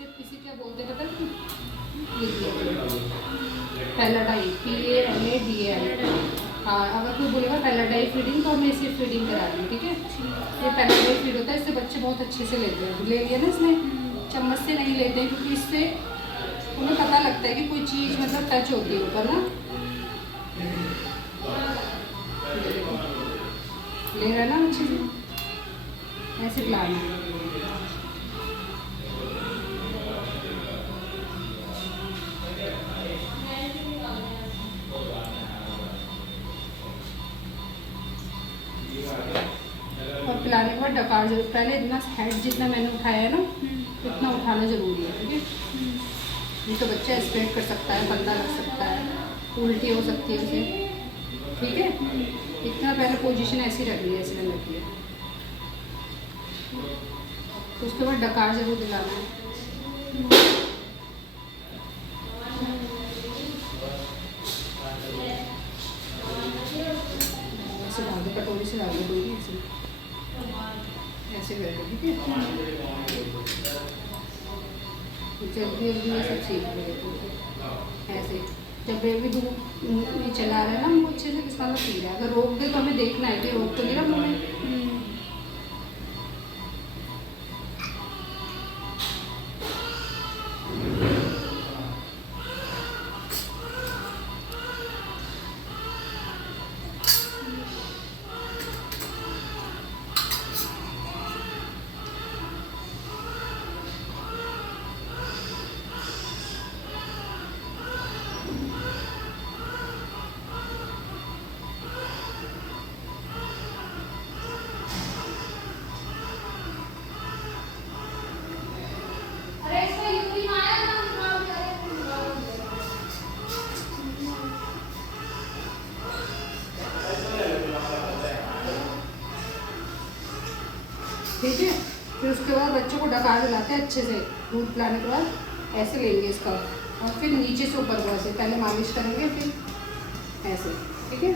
इसे क्या बोलते हैं पता है? पैलाडाइल, PALADAI। हाँ, अगर कोई बोलेगा पैलाडाइल फीडिंग तो हमें इसे फीडिंग करा दी, ठीक है। ये पैलाडाइल फीड होता है, इससे बच्चे बहुत अच्छे से लेते हैं। ले लिया ना इसने, चम्मच से नहीं लेते हैं क्योंकि इससे उन्हें पता लगता है कि कोई चीज़ मतलब टच होती है ऊपर ना। ले रहा है ना अच्छे से, ऐसे पिलाना है। और पिलाने के बाद डकार जरूर, पहले इतना हेड जितना मैंने उठाया है ना इतना उठाना ज़रूरी है, ठीक है। नहीं तो बच्चा स्प्रेड कर सकता है, फंदा लग सकता है, उल्टी हो सकती है उसे, ठीक है। इतना पहले पोजीशन ऐसी रखनी है, ऐसी मैंने रखी है। तो उसके बाद डकार जरूर दिलाना है। ऐसे डाल दो, कटोरी से डाल दो, कोई भी ऐसे कर दो, ठीक है। जल्दी जल्दी ये सब सीख लेते ऐसे। जब बेबी दूध में चला रहा है ना वो अच्छे से किस वाला पी रहा है, अगर रोक दे तो हमें देखना है कि रोक तो नहीं रहा मुँह में। ठीक है। फिर उसके बाद बच्चों को डकार दिलाते हैं अच्छे से, दूध पिलाने के बाद ऐसे लेंगे इसका और फिर नीचे से ऊपर को ऐसे पहले मालिश करेंगे, फिर ऐसे, ठीक है।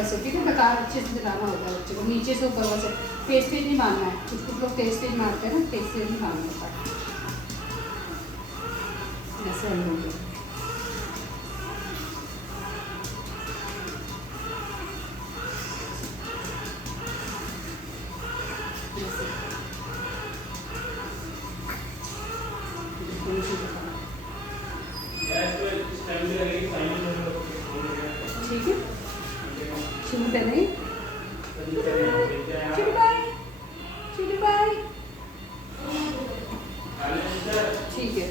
ऐसे, ठीक है। डकार अच्छे से दिलाना होता है बच्चे को, नीचे से ऊपर वैसे तेज तेज नहीं मारना है। कुछ कुछ लोग तेज तेज मारते हैं ना, तेज तेज नहीं मारना होता है। ऐसे हम लोग ठीक है। शुरू पहले चिड़ी बाई, चिड़ी बाई, ठीक है।